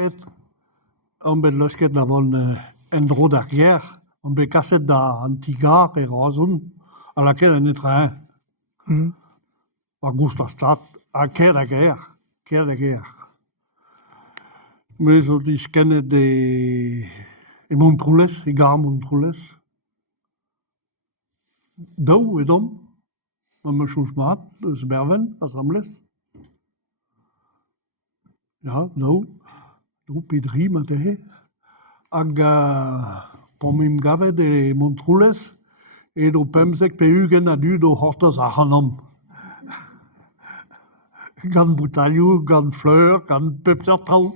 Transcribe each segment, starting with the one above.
ket, on bet lasket davon en dro da ger, on bet kaset da antigar e razon, a laquelle en etra un. War gust a stad, a ker da ger. Mais so dis kennet e Montroulez, e gar Montroulez. Daou edom, ma me chouch mat, eus berven, a zamlez. Ja, daou pedri ma tehe. Hag pomim gavet e Montroulez, edo pemzek pe ugen a du do hortoz a hanom. Gant boutalioù, gant fleur, gant pepter traoù.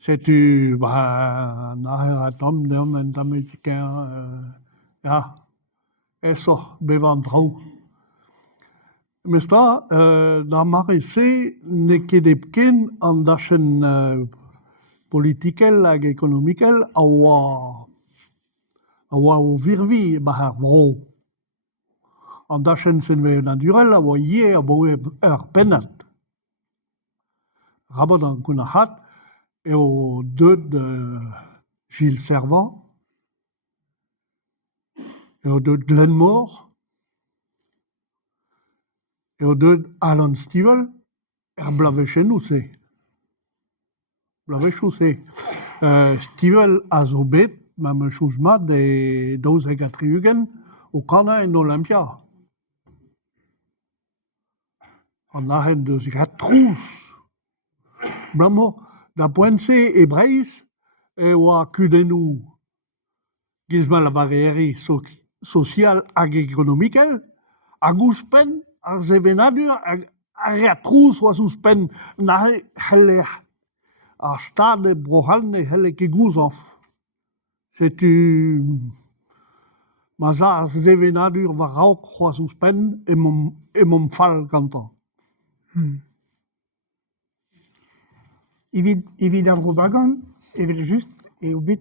Setu, na tom deom en tametiken, ja, eso bevan traoù. Mesta, da mare se ne ket epken an dachen politikel hag ekonomikel a oa o virvi ar vro. An dachen senve naturel a oa ie a boe ur pennad. Rabot an koun hat eo deud Gilles Servan, eo deud Glenmore, eo deud Alan Stivell, blavechennoù se. Blavechou se. Stivell a zo bet, ma me chouz mat daouzek a triugen o kana en Olympia. An ahen deus gat trouz. Bramo, da poent-se e Breizh e oa kudennoù gizmal a barrieri social hag ekonomikel, hag ouzhpenn ar zevenadur hag a trouz oaz ouzhpenn nahe helle ar stad e brohan e helle ket gouzanf. Setu ma za ar zevenadur war raok oaz ouzhpenn e mom fall gantañ. Evit ar vro bagan, evel just eo bet